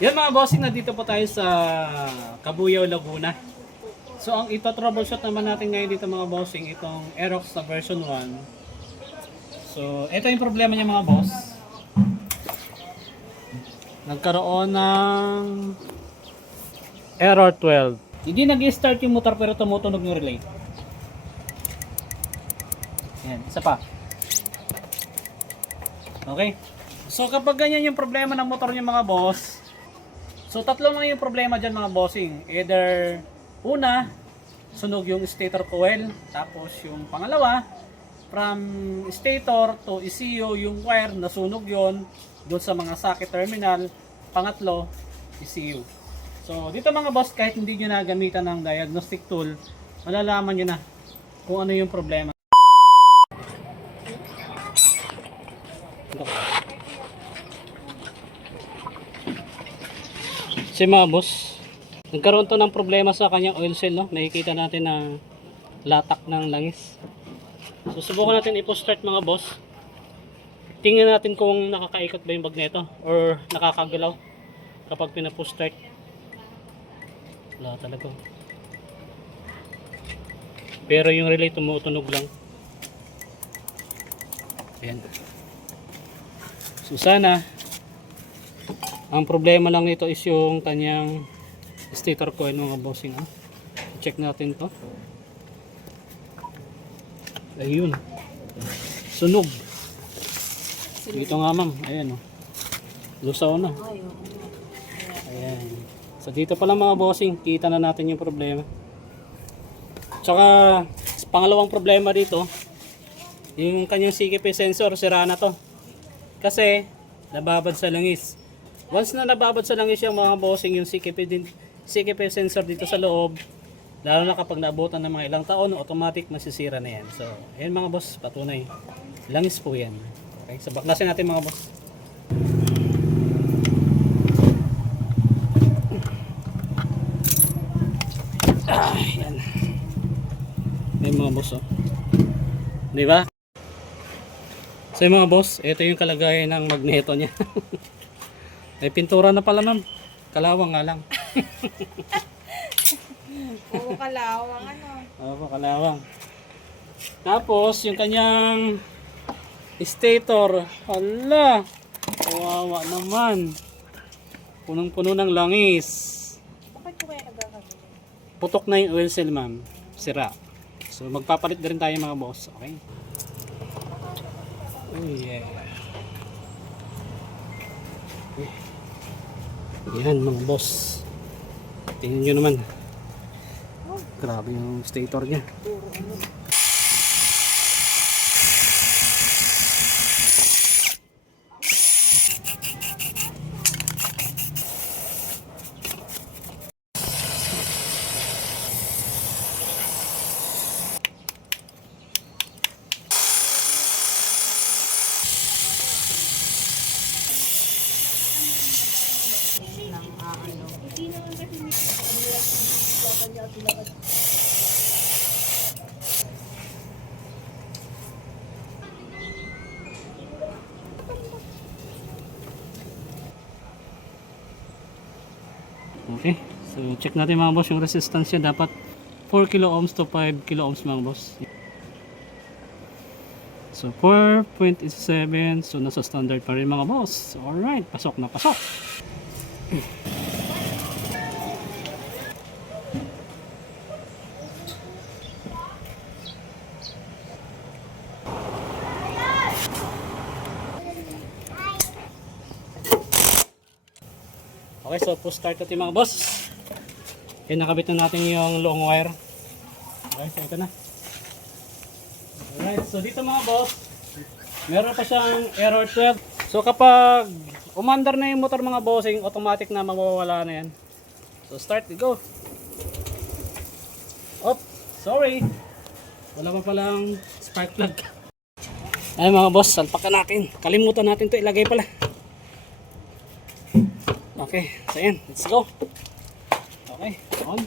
Yan mga bossing, nandito po tayo sa Cabuyao, Laguna. So ang ito-troubleshoot naman natin ngayon dito mga bossing, itong Aerox na version 1. So ito yung problema niya mga boss. Nagkaroon ng error 12. Hindi nag-start yung motor pero tumutunog yung relay. Yan, isa pa. Okay. So kapag ganyan yung problema ng motor niya mga boss, so tatlo lang yung problema dyan mga bossing. Either una, sunog yung stator coil. Tapos yung pangalawa, from stator to ECU, yung wire, nasunog yon doon sa mga socket terminal. Pangatlo, ECU. So dito mga boss, kahit hindi nyo na gamitan ng diagnostic tool, malalaman nyo na kung ano yung problema. Si mga boss, nagkaroon to ng problema sa kanyang oil seal, no? Nakikita natin na latak ng langis. So subukan natin i-push-start mga boss. Tingnan natin kung nakakaikot ba yung bag nito or nakakagalaw kapag pina-push-start. Wala talaga. Pero yung relay tumutunog lang. Ayan. So sana ang problema lang nito is yung kanyang stator coil mga bossing. Check natin to. Ayun. Sunog. Dito nga ma'am. Ayan o. Lusaw na. Ayan. So dito pala mga bossing, kita na natin yung problema. Tsaka pangalawang problema dito, yung kanyang CKP sensor, sira na to. Kasi nababad sa langis. Once na nababad sa langis yung mga bossing, yung CKP sensor dito sa loob, lalo na kapag naabutan ng mga ilang taon, automatic masisira na yan. So, ayan mga boss, patunay. Langis po yan. Okay, so baklasin natin mga boss. Ayan. Ayan mga boss, oh. Di ba? So yung mga boss, ito yung kalagayan ng magneto niya. May pintura na pala ma'am. Kalawang nga lang. Oo, kalawang ano. Oo, kalawang. Tapos yung kanyang stator, hala, kawawa naman. Punong-puno ng langis. Bakit ko kaya nagkakabili? Putok na yung oil seal ma'am. Sira. So magpapalit na rin tayo mga boss. Okay? Oh yeah. Yan mga boss. Tingnan nyo naman. Grabe yung stator nya. Okay, so check natin mga boss yung resistance niya. Dapat 4 kilo ohms to 5 kilo ohms mga boss. So 4.7, so nasa standard pa rin mga boss. Alright, pasok na pasok. Okay, so push start natin mga boss. Okay, nakabit na natin yung long wire. Okay, so ito na. Alright, so dito mga boss, meron pa siyang error 12. So kapag umandar na yung motor mga bossing, automatic na mawawala na yan. So start, go. Oh, sorry. Wala pa palang spark plug. Ay mga boss, salpakan natin. Kalimutan natin to ilagay pala. Okay, so yan, let's go. Okay, on.